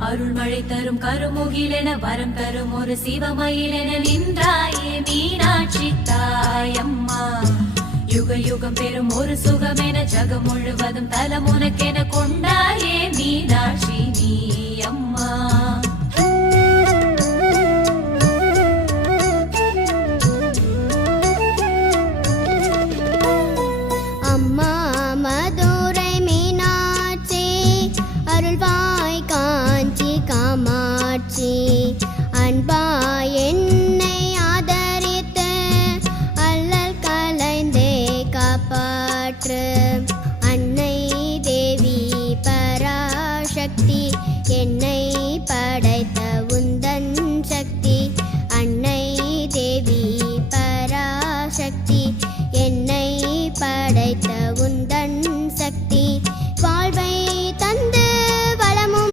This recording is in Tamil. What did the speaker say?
அருள்மழை தரும் கருமுகிலென வரம் தரும் ஒரு சிவமயிலென நின்றாயே மீனாட்சி தாயம்மா. யுக யுகம் பெறும் ஒரு சுகமென ஜகம் முழுவதும் தலமுனக்கென கொண்டாயே மீனாட்சி நீ அம்மா. அம்மா மதுரை மீனாட்சி அருள்வாய் காஞ்சி காமாட்சி அன்பா என்னை ஆதரித்து அல்லல் கலைந்தே காப்பாற்று. அன்னை தேவி பராசக்தி என்னை படைத்த உன்